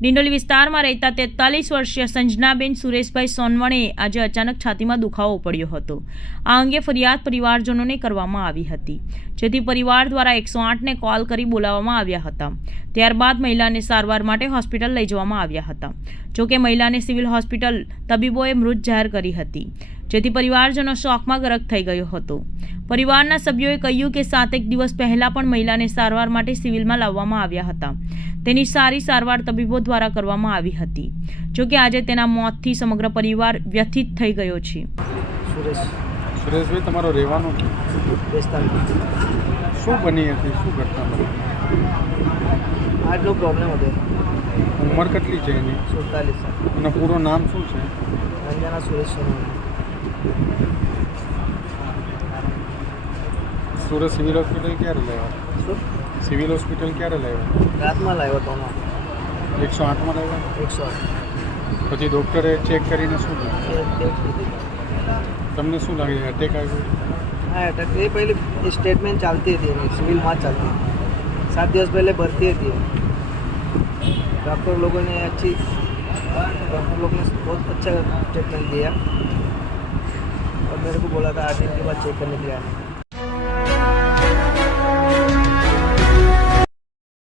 ડિંડોલી વિસ્તારમાં રહેતા 43 વર્ષીય સંજનાબેન સુરેશભાઈ સોનવણે આજે અચાનક છાતીમાં દુખાવો પડ્યો હતો. આ અંગે ફરિયાદ પરિવારજનોને કરવામાં આવી હતી, જેથી પરિવાર દ્વારા 108ને કોલ કરી બોલાવવામાં આવ્યા હતા. ત્યારબાદ મહિલાને સારવાર માટે હોસ્પિટલ લઈ જવામાં આવ્યા હતા. જોકે મહિલાને સિવિલ હોસ્પિટલ તબીબોએ મૃત જાહેર કરી હતી, જેથી પરિવારજનો શોકમાં ગરક થઈ ગયો હતો. પરિવારના સભ્યોએ કહ્યું કે 7 દિવસ પહેલા પણ મહિલાને સારવાર માટે સિવિલમાં લાવવામાં આવ્યા હતા. તેની સારી સારવાર તબીબો દ્વારા કરવામાં આવી હતી. જોકે આજે તેના મોતથી સમગ્ર પરિવાર વ્યથિત થઈ ગયો છે. સુરેશભાઈ, તમારો રહેવાનો શું બની હતી? શું ઘટના બની? આટલો પ્રોબ્લેમ હતો. ઉંમર કેટલી છે એની? 47 સાલ. એનું પૂરું નામ શું છે? અંજના સુરેશ સોનવણે. સુરત સિવિલ હોસ્પિટલ ક્યારે લાવ્યા? શું? સિવિલ હોસ્પિટલ ક્યારે લાવ્યા? રાતમાં લાવ્યો હતો. 108માં લાવ્યા? 108. પછી ડૉક્ટરે ચેક કરીને શું કહ્યું? તમને શું લાગે? અટેક આવ્યો? હા, અટેક. એ પહેલી સ્ટેટમેન્ટ ચાલતી હતી એની, સિવિલમાં જ ચાલતી. 7 દિવસ પહેલે ભરતી હતી. डॉक्टर लोगों ने बहुत अच्छा ट्रीटमेंट दिया और मेरे को बोला था 8 दिन के बाद चेक करने के लिए आना.